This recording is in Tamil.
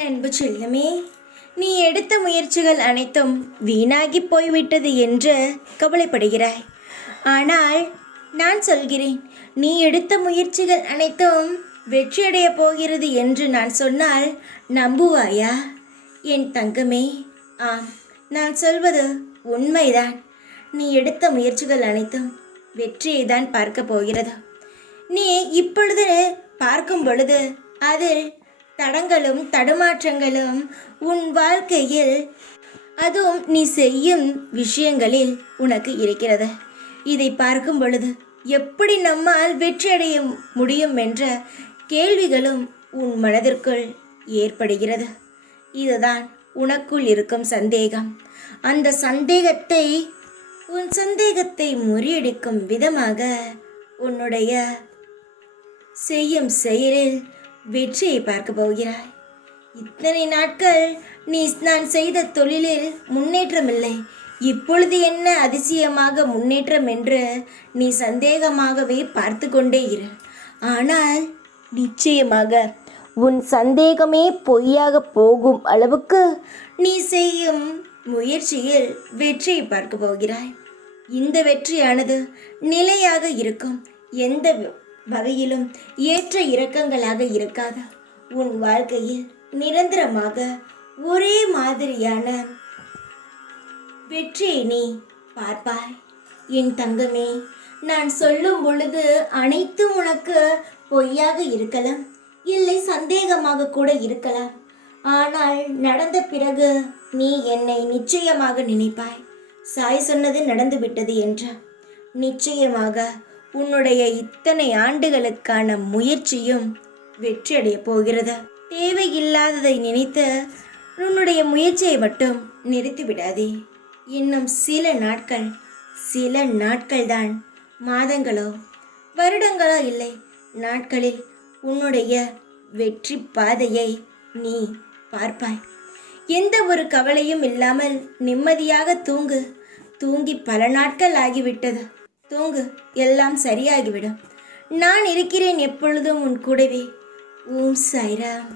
அன்பு செல்லமே, நீ எடுத்த முயற்சிகள் அனைத்தும் வீணாகி போய்விட்டது என்று கவலைப்படுகிறாய். ஆனால் நான் சொல்கிறேன், நீ எடுத்த முயற்சிகள் அனைத்தும் வெற்றியடைய போகிறது என்று நான் சொன்னால் நம்புவாயா என் தங்கமே? ஆம், நான் சொல்வது உண்மைதான். நீ எடுத்த முயற்சிகள் அனைத்தும் வெற்றியை தான் பார்க்க போகிறது. நீ இப்பொழுது பார்க்கும் பொழுது அதில் தடங்களும் தடுமாற்றங்களும் உன் வாழ்க்கையில், அதுவும் நீ செய்யும் விஷயங்களில் உனக்கு இருக்கிறது. இதை பார்க்கும் பொழுது எப்படி நம்மால் வெற்றியடைய முடியும் என்ற கேள்விகளும் உன் மனதிற்குள் ஏற்படுகிறது. இதுதான் உனக்குள் இருக்கும் சந்தேகம். அந்த சந்தேகத்தை முறியடிக்கும் விதமாக உன்னுடைய செய்யும் செயலில் வெற்றியை பார்க்க போகிறாய். இத்தனை நாட்கள் நான் செய்த தொழிலில் முன்னேற்றமில்லை, இப்பொழுது என்ன அதிசயமாக முன்னேற்றம் என்று நீ சந்தேகமாகவே பார்த்து கொண்டே இரு. ஆனால் நிச்சயமாக உன் சந்தேகமே பொய்யாக போகும் அளவுக்கு நீ செய்யும் முயற்சியில் வெற்றியை பார்க்க போகிறாய். இந்த வெற்றியானது நிலையாக இருக்கும், எந்த வகையிலும் ஏற்ற இறக்கங்களாக இருக்காது. உன் வாழ்க்கையில் நிரந்தரமாக ஒரே மாதிரியான வெற்றியை நீ பார்ப்பாய். என் தங்கமே, நான் சொல்லும் பொழுது அனைத்தும் உனக்கு பொய்யாக இருக்கலாம், இல்லை சந்தேகமாக கூட இருக்கலாம். ஆனால் நடந்த பிறகு நீ என்னை நிச்சயமாக நினைப்பாய், சாய் சொன்னது நடந்துவிட்டது என்று. நிச்சயமாக உன்னுடைய இத்தனை ஆண்டுகளுக்கான முயற்சியும் வெற்றியடைய போகிறது. தேவையில்லாததை நினைத்து உன்னுடைய முயற்சியை மட்டும் நிறுத்திவிடாதே. இன்னும் சில நாட்கள் தான், மாதங்களோ வருடங்களோ இல்லை, நாட்களில் உன்னுடைய வெற்றி பாதையை நீ பார்ப்பாய். எந்த ஒரு கவலையும் இல்லாமல் நிம்மதியாக தூங்கி பல நாட்கள் ஆகிவிட்டது. தூங்கு, எல்லாம் சரியாகிவிடும். நான் இருக்கிறேன் எப்பொழுதும் உன் கூடவே. ஓம் சாய்ராம்.